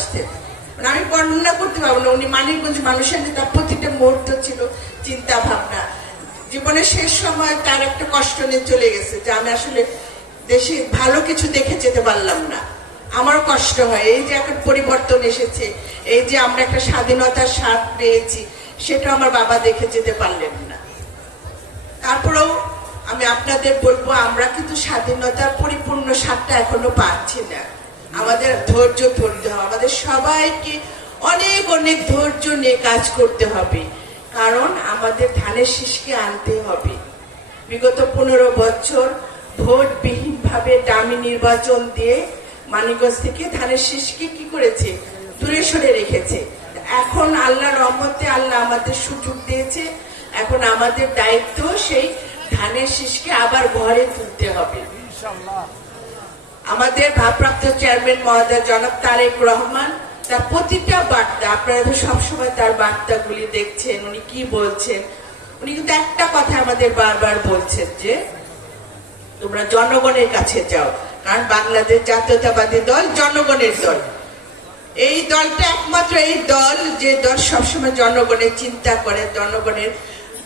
ভালোবাসতেন মানে আমি বর্ণনা করতে পারব না, উনি মানিকগঞ্জ মানুষের নেতা, প্রতিটা মুহূর্ত ছিল চিন্তা ভাবনা জীবনের শেষ সময় তার একটা কষ্ট নিয়ে চলে গেছে, যে আমি আসলে দেশে ভালো কিছু দেখে যেতে পারলাম না। আমারও কষ্ট হয়, এই যে এখন পরিবর্তন এসেছে, এই যে আমরা একটা স্বাধীনতার স্বাদ পেয়েছি, সেটা আমার বাবা দেখে যেতে পারলেন না। তারপরেও আমি আপনাদের বলব, আমরা কিন্তু স্বাধীনতার পরিপূর্ণ স্বাদটা এখনও পাচ্ছি না। আমাদের ধৈর্য ধরতে হবে। আমাদের সবাইকে অনেক অনেক ধৈর্য নিয়ে কাজ করতে হবে। কারণ আমাদের ধানের শীষকে আনতে হবে। বিগত পনেরো বছর ভোটবিহীন ভাবে দামি নির্বাচন দিয়ে মানিকগঞ্জ থেকে ধানের শীষকে কি করেছে? দূরে সরে রেখেছে। এখন আল্লাহ রহমতে আল্লাহ আমাদের সুযোগ দিয়েছে। এখন আমাদের দায়িত্ব সেই ধানের শীষকে আবার ঘরে তুলতে হবে। আমাদের ভারপ্রাপ্ত চেয়ারম্যান মহোদয় জনাব তারেক রহমান, তার প্রতিটা বার্তা, আপনারা তো সবসময় তার বার্তাগুলি দেখছেন, উনি কি বলছেন? উনি কিন্তু একটা কথা আমাদের বারবার বলছেন যে, তোমরা জনগণের কাছে যাও, কারণ বাংলাদেশ জাতীয়তাবাদী দল জনগণের দল। এই দলটা একমাত্র এই দল যে দল সবসময় জনগণের চিন্তা করে, জনগণের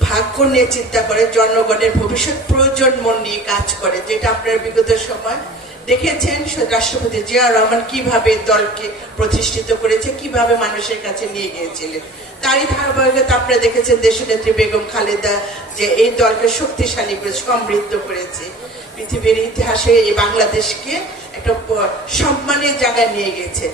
ভাগ্য নিয়ে চিন্তা করে, জনগণের ভবিষ্যৎ প্রয়োজন্ম নিয়ে কাজ করে, যেটা আপনার বিগত সময় দেখেছেন রাষ্ট্রপতি জিয়া রহমান কীভাবে দলকে প্রতিষ্ঠিত করেছে, কীভাবে মানুষের কাছে নিয়ে গিয়েছিলেন? তারই ধারাবাহিকতা আপনারা দেখেছেন দেশনেত্রী বেগম খালেদা যে এই দলকে শক্তিশালী করেছে সমৃদ্ধ করেছে। পৃথিবীর ইতিহাসে এই বাংলাদেশকে একটা সম্মানের জায়গায় নিয়ে গেছে